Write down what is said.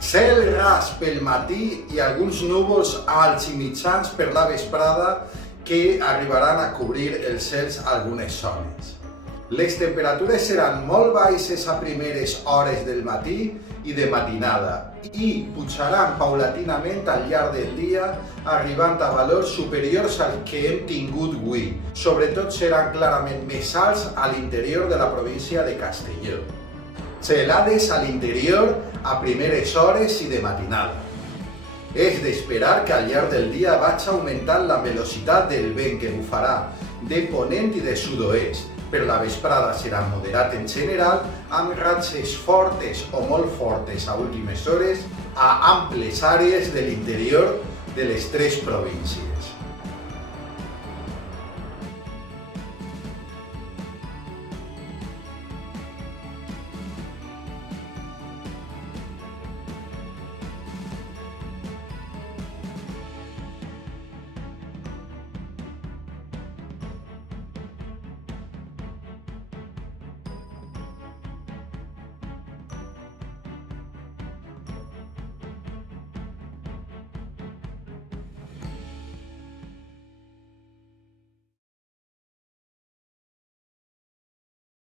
Cel ras pel matí i alguns núvols alts i mitjans per la vesprada que arribaran a cobrir els cels algunes zones. Les temperatures seran molt baixes a primeres hores del matí i de matinada i pujaran paulatinament al llarg del dia, arribant a valors superiors al que hem tingut avui. Sobretot seran clarament més alts a l'interior de la província de Castelló. Gelades a l'interior a primeres hores i de matinada. És d'esperar que al llarg del dia vagi augmentant la velocitat del vent que bufarà de ponent i de sud-oest. Per la vesprada serà moderat en general, amb ratxes fortes o molt fortes a últimes hores a amples àrees de l'interior de les tres províncies.